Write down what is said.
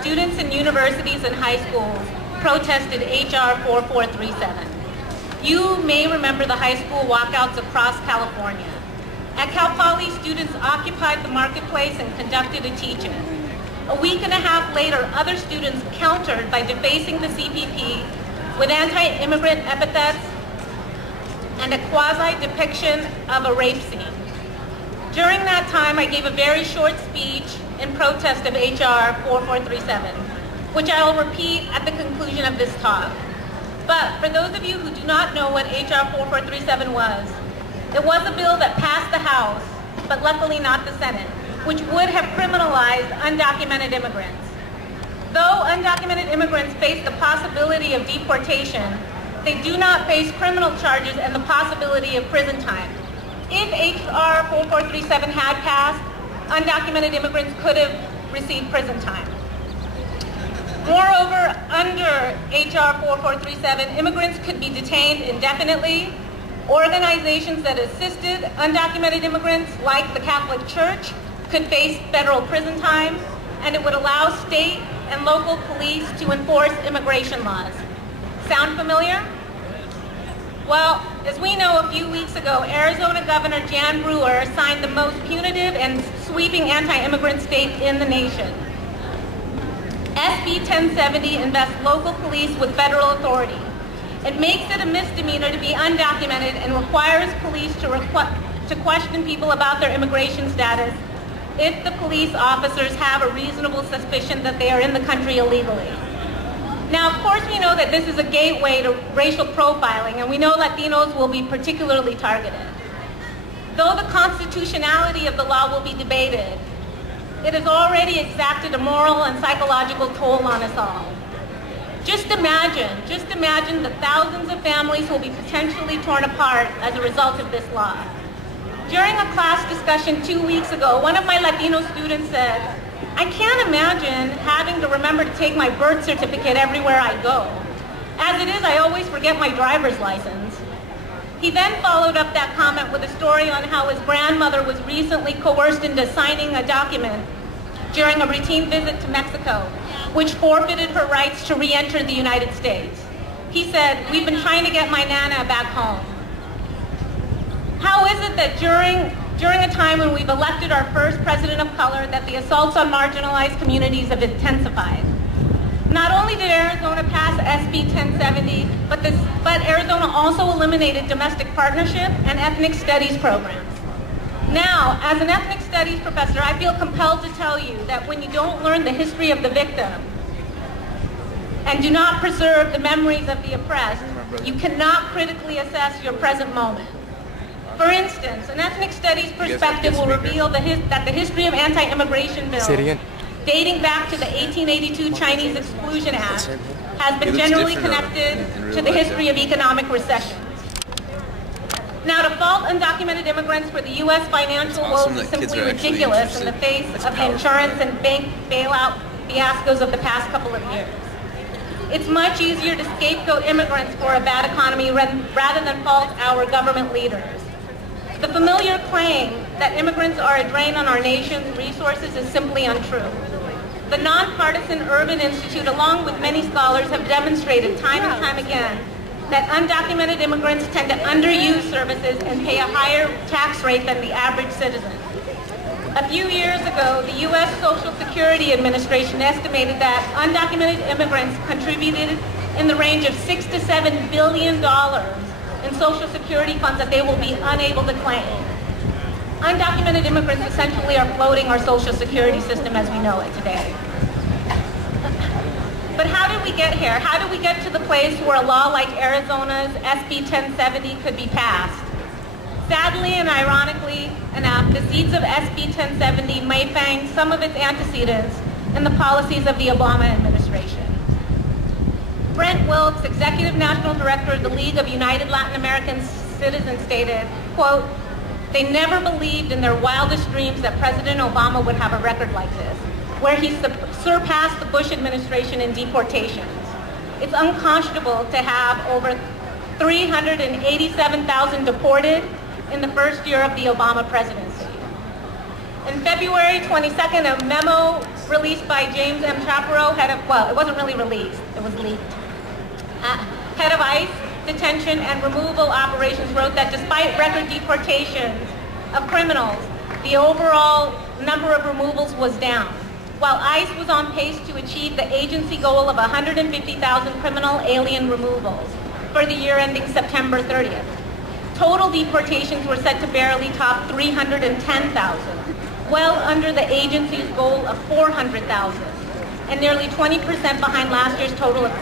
students in universities and high schools protested H.R. 4437. You may remember the high school walkouts across California. At Cal Poly, students occupied the marketplace and conducted a teach-in. A week and a half later, other students countered by defacing the CPP with anti-immigrant epithets and a quasi-depiction of a rape scene. During that time, I gave a very short speech in protest of H.R. 4437, which I will repeat at the conclusion of this talk. But for those of you who do not know what H.R. 4437 was, it was a bill that passed the House, but luckily not the Senate, which would have criminalized undocumented immigrants. Though undocumented immigrants face the possibility of deportation, they do not face criminal charges and the possibility of prison time. If H.R. 4437 had passed, undocumented immigrants could have received prison time. Moreover, under H.R. 4437, immigrants could be detained indefinitely. Organizations that assisted undocumented immigrants, like the Catholic Church, could face federal prison time, and it would allow state and local police to enforce immigration laws. Sound familiar? Well, as we know, a few weeks ago, Arizona Governor Jan Brewer signed the most punitive and sweeping anti-immigrant state in the nation. SB 1070 invests local police with federal authority. It makes it a misdemeanor to be undocumented and requires police to question people about their immigration status if the police officers have a reasonable suspicion that they are in the country illegally. Now, of course, we know that this is a gateway to racial profiling, and we know Latinos will be particularly targeted. Though the constitutionality of the law will be debated, it has already exacted a moral and psychological toll on us all. Just imagine the thousands of families who will be potentially torn apart as a result of this law. During a class discussion 2 weeks ago, one of my Latino students said, "I can't imagine having to remember to take my birth certificate everywhere I go. As it is, I always forget my driver's license." He then followed up that comment with a story on how his grandmother was recently coerced into signing a document during a routine visit to Mexico, which forfeited her rights to re-enter the United States. He said, "We've been trying to get my Nana back home." How is it that during a time when we've elected our first president of color, that the assaults on marginalized communities have intensified? Not only did Arizona pass SB 1070, but Arizona also eliminated domestic partnership and ethnic studies programs. Now, as an ethnic studies professor, I feel compelled to tell you that when you don't learn the history of the victim and do not preserve the memories of the oppressed, you cannot critically assess your present moment. For instance, an ethnic studies perspective will reveal that the history of anti-immigration bills dating back to the 1882 Chinese Exclusion Act has been generally connected to the history of economic recessions. Now, to fault undocumented immigrants for the U.S. financial woes is simply ridiculous in the face of the insurance and bank bailout fiascos of the past couple of years. It's much easier to scapegoat immigrants for a bad economy rather than fault our government leaders. The familiar claim that immigrants are a drain on our nation's resources is simply untrue. The nonpartisan Urban Institute, along with many scholars, have demonstrated time and time again that undocumented immigrants tend to underuse services and pay a higher tax rate than the average citizen. A few years ago, the U.S. Social Security Administration estimated that undocumented immigrants contributed in the range of $6 to $7 billion in Social Security funds that they will be unable to claim. Undocumented immigrants essentially are floating our Social Security system as we know it today. But how did we get here? How did we get to the place where a law like Arizona's SB 1070 could be passed? Sadly and ironically enough, the seeds of SB 1070 may find some of its antecedents in the policies of the Obama administration. Brent Wilkes, Executive National Director of the League of United Latin American Citizens, stated, quote, "They never believed in their wildest dreams that President Obama would have a record like this, where he surpassed the Bush administration in deportations. It's unconscionable to have over 387,000 deported in the first year of the Obama presidency." In February 22nd, a memo released by James M. Chaparro, head of, well, it wasn't really released, it was leaked. Head of ICE detention and removal operations wrote that despite record deportations of criminals, the overall number of removals was down, while ICE was on pace to achieve the agency goal of 150,000 criminal alien removals for the year ending September 30th. Total deportations were set to barely top 310,000, well under the agency's goal of 400,000, and nearly 20% behind last year's total of